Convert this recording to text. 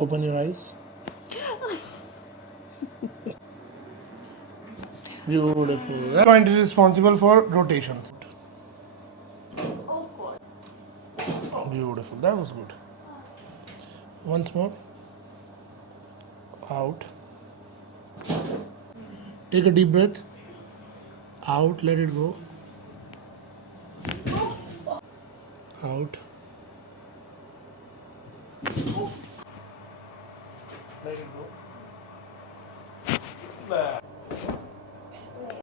Open your eyes. Beautiful. That point is responsible for rotations. Beautiful. That was good. Once more. Out. Take a deep breath. Out. Let it go. Out. Let it go.